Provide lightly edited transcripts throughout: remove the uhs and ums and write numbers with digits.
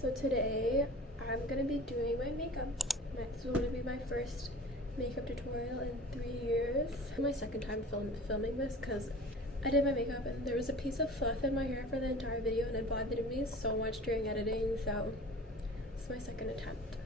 So today I'm gonna be doing my makeup. This is going to be my first makeup tutorial in 3 years. My second time filming this because I did my makeup and there was a piece of fluff in my hair for the entire video and it bothered me so much during editing, so it's my second attempt.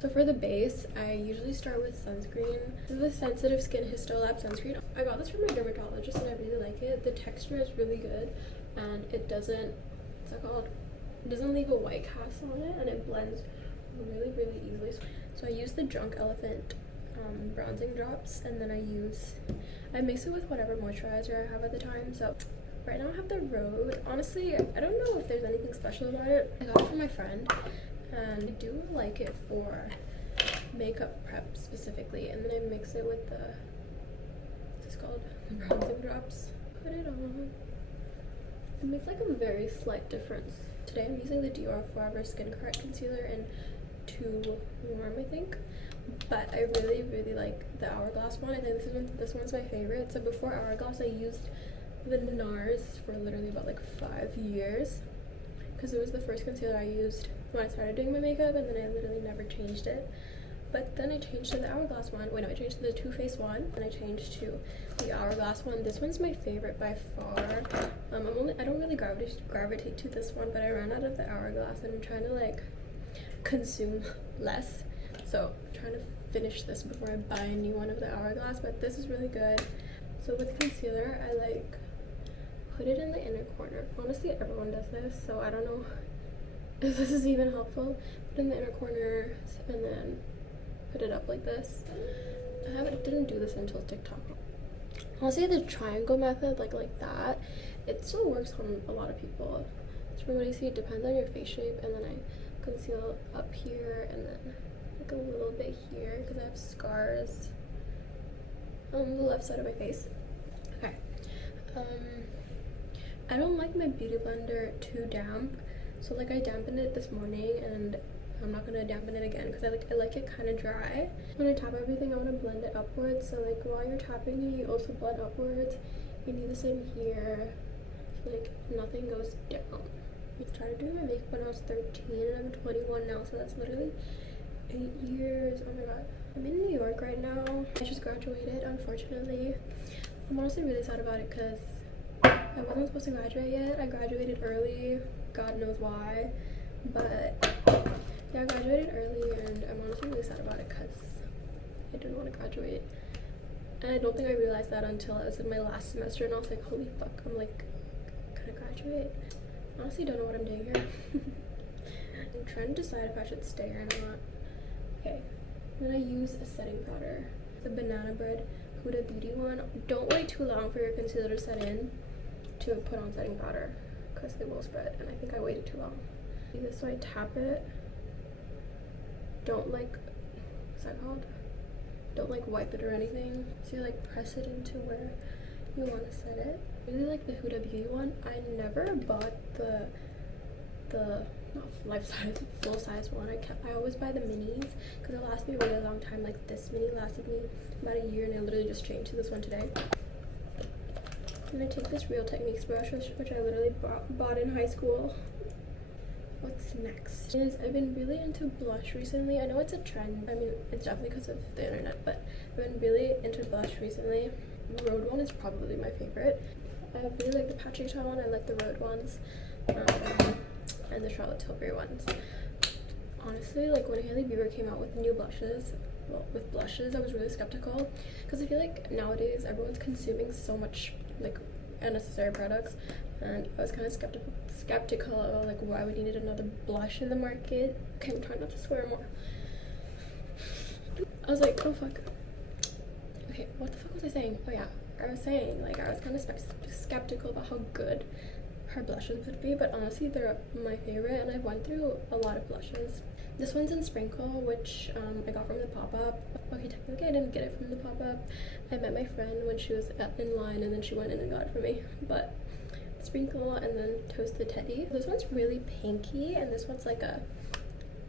So for the base, I usually start with sunscreen. This is the Sensitive Skin HistoLab Sunscreen. I got this from my dermatologist and I really like it. The texture is really good and it doesn't, what's that called? It doesn't leave a white cast on it and it blends really easily. So I use the Drunk Elephant bronzing drops, and then I mix it with whatever moisturizer I have at the time. So right now I have the Rhode. Honestly, I don't know if there's anything special about it. I got it from my friend and I do like it for makeup prep specifically, and then I mix it with the, what's this called, the bronzing drops. Put it on. It makes like a very slight difference. Today I'm using the Dior Forever Skin Correct Concealer in Too Warm, I think. But I really like the Hourglass one. I think this one's my favorite. So before Hourglass, I used the NARS for literally about like 5 years because it was the first concealer I used when I started doing my makeup, and then I literally never changed it. But then I changed to the Hourglass one. Wait, no, I changed to the Too Faced one, and I changed to the Hourglass one. This one's my favorite by far. I don't really gravitate to this one, but I ran out of the Hourglass, and I'm trying to like consume less. So I'm trying to finish this before I buy a new one of the Hourglass, but this is really good. So with concealer, I like put it in the inner corner. Honestly, everyone does this, so I don't know if this is even helpful. Put it in the inner corner and then put it up like this. Didn't do this until TikTok. Honestly, the triangle method, like that, it still works on a lot of people. So from what I see, it depends on your face shape, and then I conceal up here and then like a little bit here because I have scars on the left side of my face. Okay. I don't like my beauty blender too damp, so like I dampened it this morning and I'm not gonna dampen it again because I like it kind of dry. When I tap everything, I want to blend it upwards, so like while you're tapping it, you also blend upwards. You need the same here, so like nothing goes down. I started doing my makeup when I was 13 and I'm 21 now, so that's literally 8 years. Oh my god. I'm in New York right now. I just graduated, unfortunately. I'm honestly really sad about it because I wasn't supposed to graduate yet. I graduated early, God knows why, but yeah, I graduated early and I'm honestly really sad about it because I didn't want to graduate. And I don't think I realized that until I was in my last semester and I was like, holy fuck, I'm like gonna graduate. Honestly, don't know what I'm doing here. I'm trying to decide if I should stay or not. Okay, I'm gonna use a setting powder, the Banana Bread Huda Beauty one. Don't wait too long for your concealer to set in to put on setting powder because it will spread, and I think I waited too long. Do this, so I tap it. Don't like, what's that called? Don't like wipe it or anything. So you like press it into where you want to set it. I really like the Huda Beauty one. I never bought the not life-size, full-size one. I always buy the minis because it lasts me a really long time. Like this mini lasted me about a year and I literally just changed to this one today. I'm gonna take this Real Techniques brush, which I literally bought in high school. What's next is I've been really into blush recently. I know it's a trend. I mean, it's definitely because of the internet, but I've been really into blush recently. The Rhode one is probably my favorite. I really like the Patrick one. I like the Rhode ones, and the Charlotte Tilbury ones. Honestly, like when Hailey Bieber came out with new blushes, I was really skeptical because I feel like nowadays everyone's consuming so much like unnecessary products, and I was kind of skeptical of like why we needed another blush in the market. Okay, I'm trying not to swear more. I was like, oh fuck. Okay, what the fuck was I saying? Oh yeah, I was saying like I was kind of skeptical about how good her blushes would be, but honestly they're my favorite, and I went through a lot of blushes. This one's in Sprinkle, which I got from the pop-up. Okay, technically I didn't get it from the pop-up. I met my friend when she was in line and then she went in and got it for me. But Sprinkle and then Toasted Teddy. This one's really pinky and this one's like a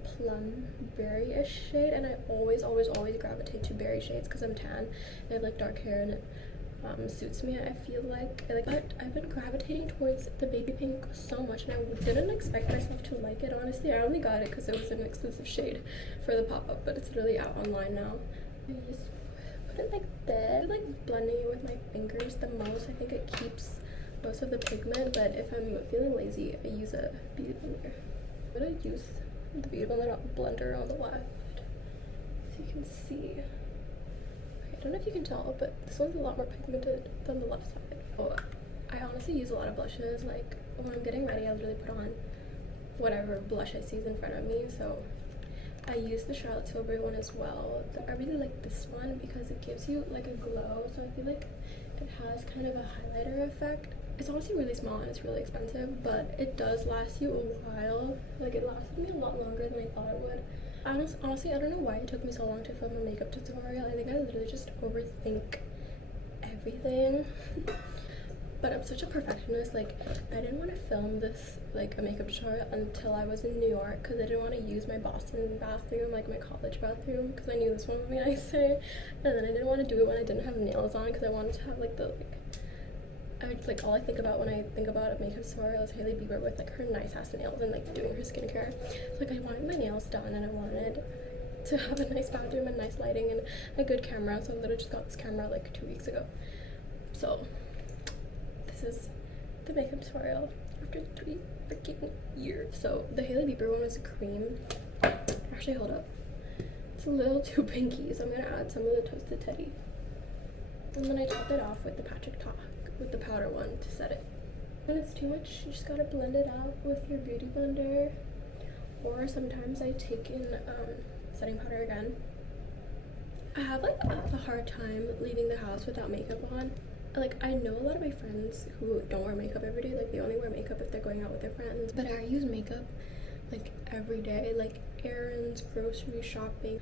plum berry-ish shade, and I always gravitate to berry shades because I'm tan and I have like dark hair and it suits me. I feel like but I've been gravitating towards the baby pink so much, and I didn't expect myself to like it, honestly. I only got it because it was an exclusive shade for the pop-up, but it's literally out online now. I just put it like this. I like blending it with my fingers the most. I think it keeps most of the pigment, but if I'm feeling lazy, I use a beauty blender. I'm gonna use the beauty blender on the left so you can see. I don't know if you can tell, but this one's a lot more pigmented than the left side. Oh, I honestly use a lot of blushes. Like when I'm getting ready, I literally put on whatever blush I see is in front of me. So I use the Charlotte Tilbury one as well. I really like this one because it gives you like a glow. So I feel like it has kind of a highlighter effect. It's honestly really small and it's really expensive, but it does last you a while. Like it lasted me a lot longer than I thought it would. Honestly, I don't know why it took me so long to film a makeup tutorial. I think I literally just overthink everything. But I'm such a perfectionist. Like, I didn't want to film this, like, a makeup tutorial until I was in New York because I didn't want to use my Boston bathroom, like my college bathroom, because I knew this one would be nicer. And then I didn't want to do it when I didn't have nails on because I wanted to have, like, the, like, all I think about when I think about a makeup tutorial is Hailey Bieber with, like, her nice-ass nails and, like, doing her skincare. So, like, I wanted my nails done and I wanted to have a nice bathroom and nice lighting and a good camera. So I literally just got this camera, like, 2 weeks ago. So this is the makeup tutorial after 3 freaking years. So the Hailey Bieber one is a cream. Actually, hold up. It's a little too pinky, so I'm gonna add some of the Toasted Teddy. And then I top it off with the Patrick Talk, with the powder one to set it. When it's too much, you just gotta blend it out with your beauty blender. Or sometimes I take in setting powder again. I have like a hard time leaving the house without makeup on. Like, I know a lot of my friends who don't wear makeup every day. Like, they only wear makeup if they're going out with their friends. But I use makeup like every day, like errands, grocery shopping,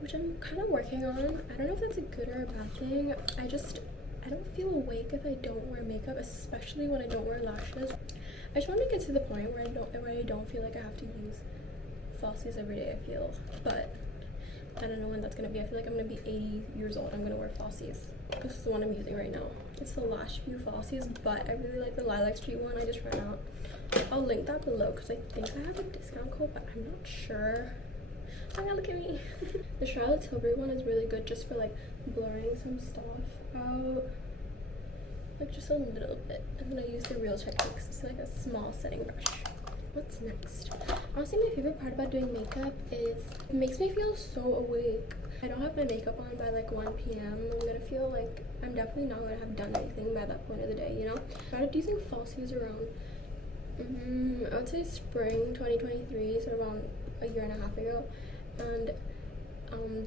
which I'm kind of working on. I don't know if that's a good or a bad thing. I don't feel awake if I don't wear makeup, especially when I don't wear lashes. I just want to get to the point where I don't feel like I have to use falsies every day, I feel. But I don't know when that's gonna be. I feel like I'm gonna be 80 years old. I'm gonna wear falsies. This is the one I'm using right now. It's the Lash View falsies, but I really like the Lilac St one. I just ran out. I'll link that below because I think I have a discount code, but I'm not sure. Oh yeah, look at me. The Charlotte Tilbury one is really good just for like blurring some stuff out, like just a little bit. And then I use the Real Techniques. It's like a small setting brush. What's next? Honestly, my favorite part about doing makeup is it makes me feel so awake. I don't have my makeup on by like 1 p.m. I'm gonna feel like I'm definitely not gonna have done anything by that point of the day, you know? I started using falsies around, I would say spring 2023, so around a year and a half ago. And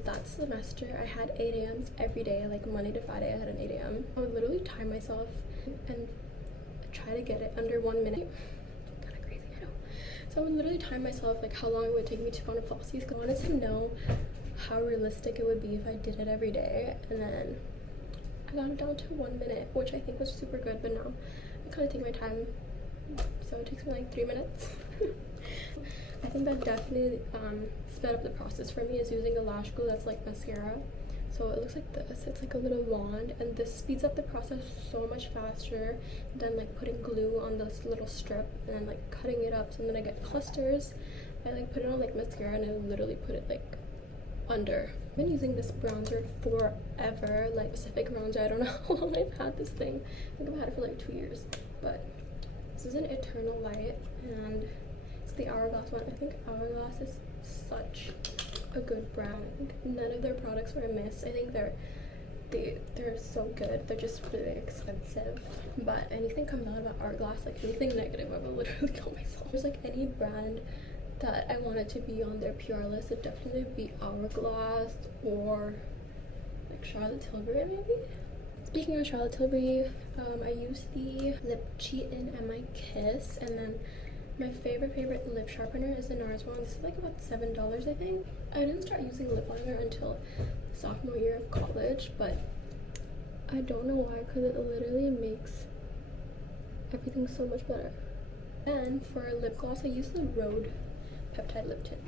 that semester I had 8 a.m.s every day, like Monday to Friday I had an 8 a.m. I would literally time myself and try to get it under 1 minute. Kind of crazy, I know. So I would literally time myself like how long it would take me to put on falsies because I wanted to know how realistic it would be if I did it every day. And then I got it down to 1 minute, which I think was super good, but now I kind of take my time, so it takes me like 3 minutes. I think that definitely sped up the process for me is using a lash glue that's like mascara. So it looks like this. It's like a little wand, and this speeds up the process so much faster than like putting glue on this little strip and then like cutting it up. So then I get clusters. I like put it on like mascara and I literally put it like under. I've been using this bronzer forever, like Pacific bronzer. I don't know how long I've had this thing. I think I've had it for like 2 years. But this is an Eternal Light, and it's the Hourglass one. I think Hourglass is such a good brand. I think none of their products were a miss. I think they're so good. They're just really expensive. But anything comes out about Hourglass, like anything negative, I will literally kill myself. There's like any brand that I wanted to be on their PR list, it'd definitely be Hourglass or like Charlotte Tilbury maybe. Speaking of Charlotte Tilbury, I used the Lip Cheatin' and my Kiss, and then my favorite lip sharpener is the NARS one. This is like about $7, I think. I didn't start using lip liner until sophomore year of college, but I don't know why, because it literally makes everything so much better. And for lip gloss, I use the Rhode Peptide lip tint.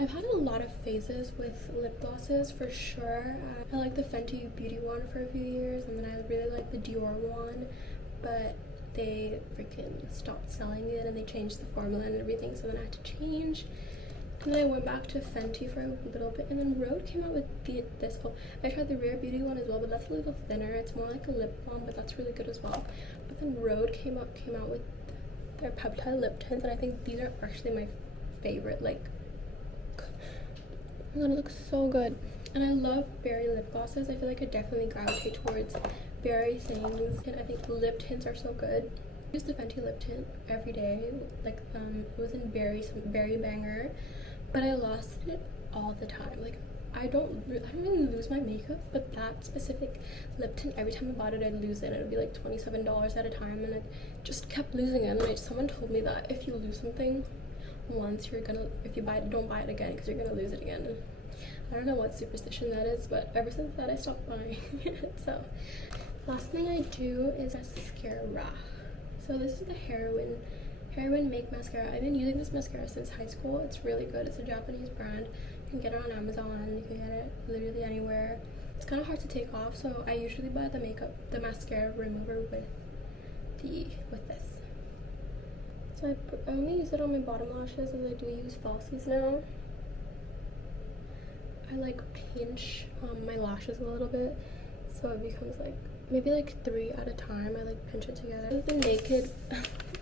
I've had a lot of phases with lip glosses for sure. I like the Fenty Beauty one for a few years, and then I really like the Dior one, but they freaking stopped selling it and they changed the formula and everything, so then I had to change. And then I went back to Fenty for a little bit, and then Rhode came out with this. Oh, I tried the Rare Beauty one as well, but that's a little thinner. It's more like a lip balm, but that's really good as well. But then Rhode came out with their Peptide lip tints, and I think these are actually my favorite. Like, oh, it looks so good. And I love berry lip glosses. I feel like I definitely gravitate towards berry things, and I think lip tints are so good. I use the Fenty lip tint every day. Like, it was in berry banger, but I lost it all the time. Like, I don't really lose my makeup, but that specific lip tint, every time I bought it, I'd lose it. It would be like $27 at a time, and I just kept losing it. And someone told me that if you lose something once, if you buy it, don't buy it again, because you're gonna lose it again. I don't know what superstition that is, but ever since that I stopped buying it. So last thing I do is mascara. So this is the Heroin Make Mascara. I've been using this mascara since high school. It's really good. It's a Japanese brand. You can get it on Amazon. You can get it literally anywhere. It's kind of hard to take off, so I usually buy the mascara remover with this. So I only use it on my bottom lashes, as I do use falsies now. I like pinch my lashes a little bit, so it becomes like maybe like 3 at a time. I like pinch it together. This is the Naked.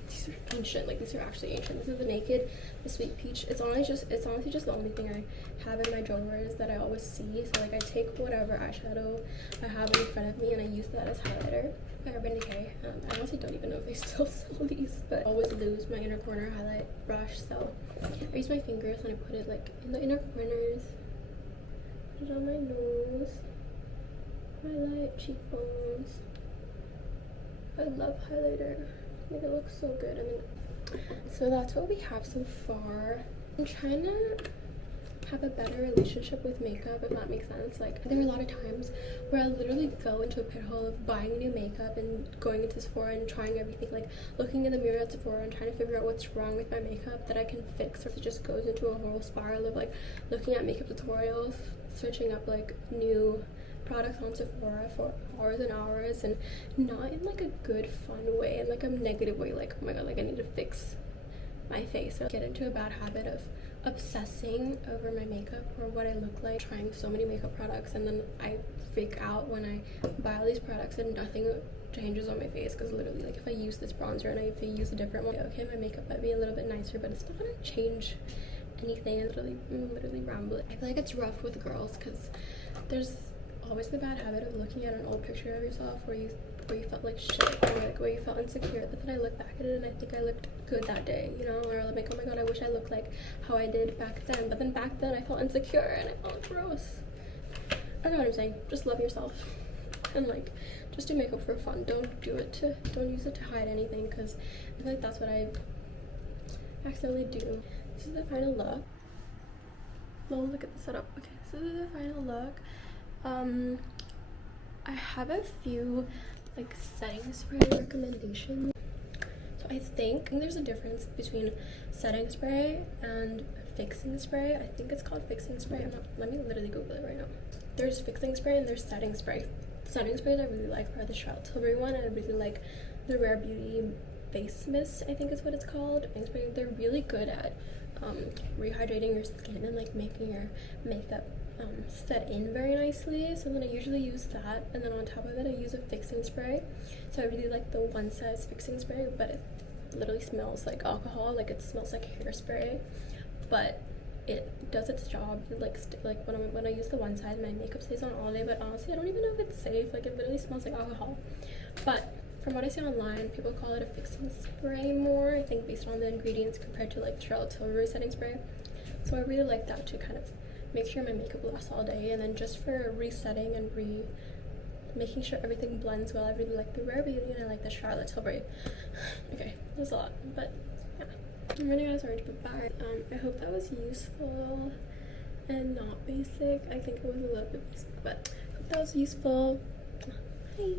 These are ancient. Like, these are actually ancient. This is the Naked, the Sweet Peach. It's honestly just the only thing I have in my drawers that I always see. So like, I take whatever eyeshadow I have in front of me and I use that as highlighter. By Decay. I honestly don't even know if they still sell these, but I always lose my inner corner highlight brush, so I use my fingers and I put it like in the inner corners. Put it on my nose, highlight, cheekbones. I love highlighter. Like, it looks so good. I mean, so that's what we have so far. I'm trying to have a better relationship with makeup, if that makes sense. Like, there are a lot of times where I literally go into a pit hole of buying new makeup and going into Sephora and trying everything, like looking in the mirror at Sephora and trying to figure out what's wrong with my makeup that I can fix. Or it just goes into a whole spiral of like looking at makeup tutorials, searching up like new products on Sephora for hours and hours, and not in like a good fun way, in like a negative way, like, oh my god, like I need to fix my face, or get into a bad habit of obsessing over my makeup or what I look like, trying so many makeup products, and then I freak out when I buy all these products and nothing changes on my face, because literally, like, if I use this bronzer and if I use a different one, okay, my makeup might be a little bit nicer, but it's not gonna change anything. It's literally rambling. I feel like it's rough with girls because there's always the bad habit of looking at an old picture of yourself where you felt like shit, or like where you felt insecure, but then I look back at it and I think I looked good that day, you know, or I'm like, oh my god, I wish I looked like how I did back then, but then back then I felt insecure and I felt gross. I know what I'm saying. Just love yourself and like just do makeup for fun. Don't use it to hide anything, because I feel like that's what I accidentally do. This is the final look. Well, look at the setup. Okay, so this is the final look. I have a few like setting spray recommendations. So I think there's a difference between setting spray and fixing spray. I think it's called fixing spray. Let me literally Google it right now. There's fixing spray and there's setting spray. Setting sprays I really like are the Tilbury one, and I really like the Rare Beauty face mist, I think is what it's called. They're really good at rehydrating your skin and like making your makeup set in very nicely. So then I usually use that, and then on top of it I use a fixing spray. So I really like the One Size fixing spray, but it literally smells like alcohol. Like, it smells like hairspray, but it does its job. Like when I use the One Size, my makeup stays on all day, but honestly I don't even know if it's safe. Like, it literally smells like alcohol. But from what I see online, people call it a fixing spray more, I think, based on the ingredients compared to like Tilbury setting spray. So I really like that to kind of make sure my makeup lasts all day. And then just for resetting and making sure everything blends well, I really like the Rare Beauty and I like the Tilbury. Okay, that's a lot, but yeah. I'm running out of storage, but bye. I hope that was useful and not basic. I think it was a little bit basic, but I hope that was useful. Bye.